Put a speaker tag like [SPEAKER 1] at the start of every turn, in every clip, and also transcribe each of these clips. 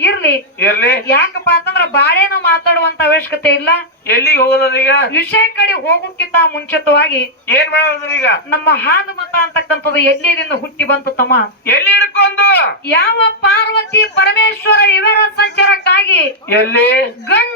[SPEAKER 1] ಇರ್ಲಿ.
[SPEAKER 2] ಇರ್ಲಿ.
[SPEAKER 1] ಯಾಕಪ್ಪ ಅಂತಂದ್ರ ಬಾಳೆನ ಮಾತಾಡುವಂತ ಅವಶ್ಯಕತೆ ಇಲ್ಲ.
[SPEAKER 2] ಎಲ್ಲಿಗೆ ಹೋಗೋದ್ರಿ ಈಗ?
[SPEAKER 1] ವಿಷಯ ಕಡೆ ಹೋಗೋಕ್ಕಿಂತ ಮುಂಚಿತವಾಗಿ
[SPEAKER 2] ಏನ್ ಮಾಡೋದ್ರಿ ಈಗ?
[SPEAKER 1] ನಮ್ಮ ಹಾದು ಮತ ಅಂತಕ್ಕಂಥದ್ದು ಎಲ್ಲಿದಿಂದ ಹುಟ್ಟಿ ಬಂತು ತಮ್ಮ?
[SPEAKER 2] ಎಲ್ಲಿ ಹಿಡ್ಕೊಂಡು?
[SPEAKER 1] ಯಾವ ಪಾರ್ವತಿ ಪರಮೇಶ್ವರ ಇವರ ಸಂಚಾರಕ್ಕಾಗಿ
[SPEAKER 2] ಎಲ್ಲಿ?
[SPEAKER 1] ಗಂಡು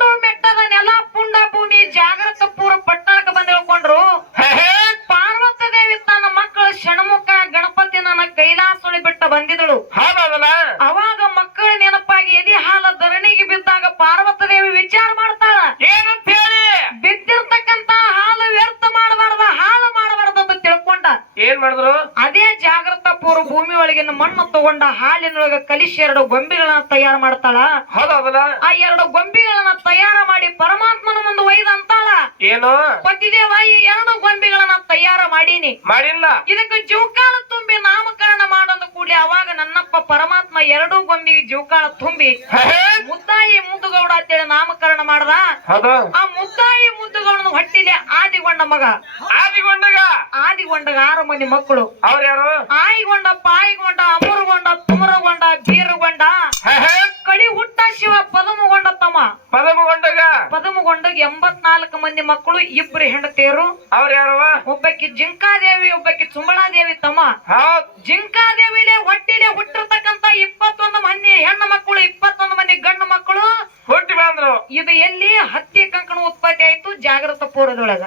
[SPEAKER 1] ಬಿಟ್ಟ ಬಂದಿದಳು
[SPEAKER 2] ಹೌದಲ್ಲ
[SPEAKER 1] ಅವಾಗ ಮಕ್ಕಳ ನೆನಪಾಗಿ ಎದಿ ಹಾಲ ಧರಣಿಗೆ ಬಿದ್ದಾಗ ಪಾರ್ವತ ದೇವಿ ವಿಚಾರ ಮಾಡ್ತಾಳ.
[SPEAKER 2] ಏನಂತ ಹೇಳಿ?
[SPEAKER 1] ಬಿದ್ದಿರ್ತಕ್ಕಂತ ಹಾಲು ವ್ಯರ್ಥ ಮಾಡಬಾರ್ದ ಹಾಲು ಮಾಡಬಾರ್ದು ಅಂತ ತಿಳ್ಕೊಂಡ.
[SPEAKER 2] ಏನ್ ಮಾಡಿದ್ರು?
[SPEAKER 1] ಅದೇ ಜಾಗೃತ ಪೂರ್ವ ಭೂಮಿ ಒಳಗಿನ ಮಣ್ಣು ತಗೊಂಡ ಹಾಲಿನೊಳಗ ಕಲಿಸಿ ಎರಡು ಗೊಂಬೆಗಳನ್ನ ತಯಾರು ಮಾಡ್ತಾಳ.
[SPEAKER 2] ಹೌದಲ್ಲ?
[SPEAKER 1] ಆ ಎರಡು ಗೊಂಬೆಗಳನ್ನ ತಯಾರು ಮಾಡಿ ಪರಮಾತ್ಮನ
[SPEAKER 2] ಏನು?
[SPEAKER 1] ಪತಿದೇವ ಈ ಎರಡು ಗೊಂಬೆಗಳನ್ನ ತಯಾರ ಮಾಡೀನಿ.
[SPEAKER 2] ಮಾಡಿಲ್ಲ.
[SPEAKER 1] ಇದಕ್ಕೆ ಜೀವಕಾಲ ತುಂಬಿ ನಾಮಕರಣ ಮಾಡೋದು ಕೂಡಿ ಅವಾಗ ನನ್ನಪ್ಪ ಪರಮಾತ್ಮ ಎರಡೂ ಗೊಂಬೆಗೆ ಜೀವಕಾಲ ತುಂಬಿ. ಮುದ್ದಾಯಿ ಮುದ್ದುಗೌಡ ಅಂತೇಳಿ ನಾಮಕರಣ ಮಾಡದ.
[SPEAKER 2] ಹೌದು.
[SPEAKER 1] ಆ ಮುದ್ದಾಯಿ ಮುದ್ದುಗೌಡನ ಹೊಟ್ಟಿಲೆ ಆದಿಗೊಂಡ ಮಗ.
[SPEAKER 2] ಆದಿಗೊಂಡಗ?
[SPEAKER 1] ಆದಿಗೊಂಡಗ ಆರು ಮಂದಿ ಮಕ್ಕಳು.
[SPEAKER 2] ಅವ್ರ್ಯಾರು
[SPEAKER 1] ಆಯಿಗೊಂಡ ಪಾಯಿಗೊಂಡ ಅಮರುಗೊಂಡ ತುಮರಗೊಂಡ ಬೀರುಗೊಂಡ. ಕಡಿ ಹುಟ್ಟ ಶಿವ ಪದಮಗೊಂಡ
[SPEAKER 2] ಪದಮಗೊಂಡಗ?
[SPEAKER 1] ಪದಮಗೊಂಡಗ ಎಂಬತ್ನಾಲ್ಕು ಮಂದಿ ಮಕ್ಕಳು ಇಬ್ರು ಹೆಂಡತಿಯರು.
[SPEAKER 2] ಅವ್ರ ಯಾರವ?
[SPEAKER 1] ಒಬ್ಬಕ್ಕೆ ಜಿಂಕಾದೇವಿ ಒಬ್ಬಕ್ಕೆ ತುಂಬಳಾದೇವಿ ತಮ್ಮ. ಜಿಂಕಾದೇವಿಲೆ ಹೊಟ್ಟಿಲೆ ಹುಟ್ಟಿರ್ತಕ್ಕಂತ ಇಪ್ಪತ್ತೊಂದು ಮಂದಿ ಹೆಣ್ಣು ಮಕ್ಕಳು ಇಪ್ಪತ್ತೊಂದು ಮಂದಿ ಗಂಡು ಮಕ್ಕಳು.
[SPEAKER 2] ಹುಟ್ಟಿ ಬಂದ್ರು.
[SPEAKER 1] ಇದು ಎಲ್ಲಿ ಹತ್ತಿ ಕಂಕಣ ಉತ್ಪತ್ತಿ ಆಯ್ತು ಜಾಗೃತ ಪೂರ್ವದೊಳಗ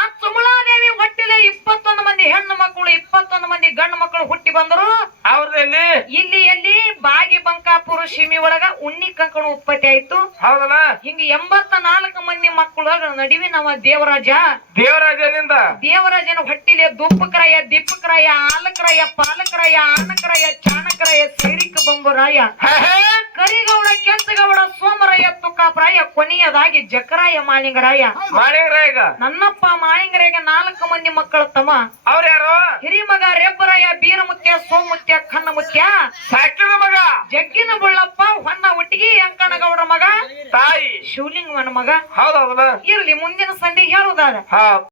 [SPEAKER 1] ಆ ಚುಮಳಾದೇವಿ ಹೊಟ್ಟಿಲೆ ಇಪ್ಪತ್ತೊಂದು ಮಂದಿ ಹೆಣ್ಣು ಮಕ್ಕಳು ಇಪ್ಪತ್ತೊಂದು ಮಂದಿ ಗಂಡು ಮಕ್ಕಳು ಹುಟ್ಟಿ ಬಂದರು
[SPEAKER 2] ಅವ್ರದಲ್ಲಿ
[SPEAKER 1] ಇಲ್ಲಿ ಎಲ್ಲಿ ಬಾಗಿ ಬಂಕಾಪುರ ಸೀಮಿ ಒಳಗ ಉಣ್ಣಿ ಕಂಕಣ ಉತ್ಪತ್ತಿ ಆಯ್ತು.
[SPEAKER 2] ಹೌದಲ್ಲ?
[SPEAKER 1] ಹಿಂಗ ಎಂಬತ್ತ ನಾಲ್ಕು ಮಂದಿ ಮಕ್ಕಳೊಳಗ ನಡುವೆ ನಮ್ಮ ದೇವರಾಜ.
[SPEAKER 2] ದೇವರಾಜನಿಂದ?
[SPEAKER 1] ದೇವರಾಜನ ಹೊಟ್ಟಿಲೆ ದುಪ್ಪಕರಾಯ ದಿಪ್ಪಕರಾಯ ಆಲಕರಾಯ ಪಾಲಕರಾಯ ಆನಕರಾಯ ಚಾಣಕರಾಯ ಸೇರಿಕ ಬಂಬುರಾಯ. ಕರಿಗೌಡ ಕೆಂಚಗೌಡ ಸೋಮರಾಯ ತುಕಾಪರಾಯ ಕೊನೆಯದಾಗಿ ಜಕರಾಯ ಮಾಳಿಂಗರಾಯ
[SPEAKER 2] ಮಾಡಿದ್ರ ಈಗ
[SPEAKER 1] ನನ್ನಪ್ಪ ಮಾಳಿಂಗರಾಯ ನಾಲ್ಕು ಮಂದಿ ಮಕ್ಕಳ ತಮ್ಮ. ಹಿರಿಮಗ ರೆಬ್ಬರಾಯ ಬೀರಮುತ್ಯ ಸೋಮುತ್ಯ ಕನ್ನಮುತ್ಯ
[SPEAKER 2] ಸಾಕಿದ ಮಗ.
[SPEAKER 1] ಜಗ್ಗಿನ ಬುಳ್ಳಪ್ಪ ಹೊನ್ನ ಒಟ್ಟಿಗೆ ಅಂಕಣಗೌಡ ಮಗ.
[SPEAKER 2] ತಾಯಿ.
[SPEAKER 1] ಶಿವಲಿಂಗವನ ಮಗ.
[SPEAKER 2] ಹೌದೌದ.
[SPEAKER 1] ಇರ್ಲಿ ಮುಂದಿನ ಸಂಧಿ ಹೇಳುದಾದ
[SPEAKER 2] ಹೌದ್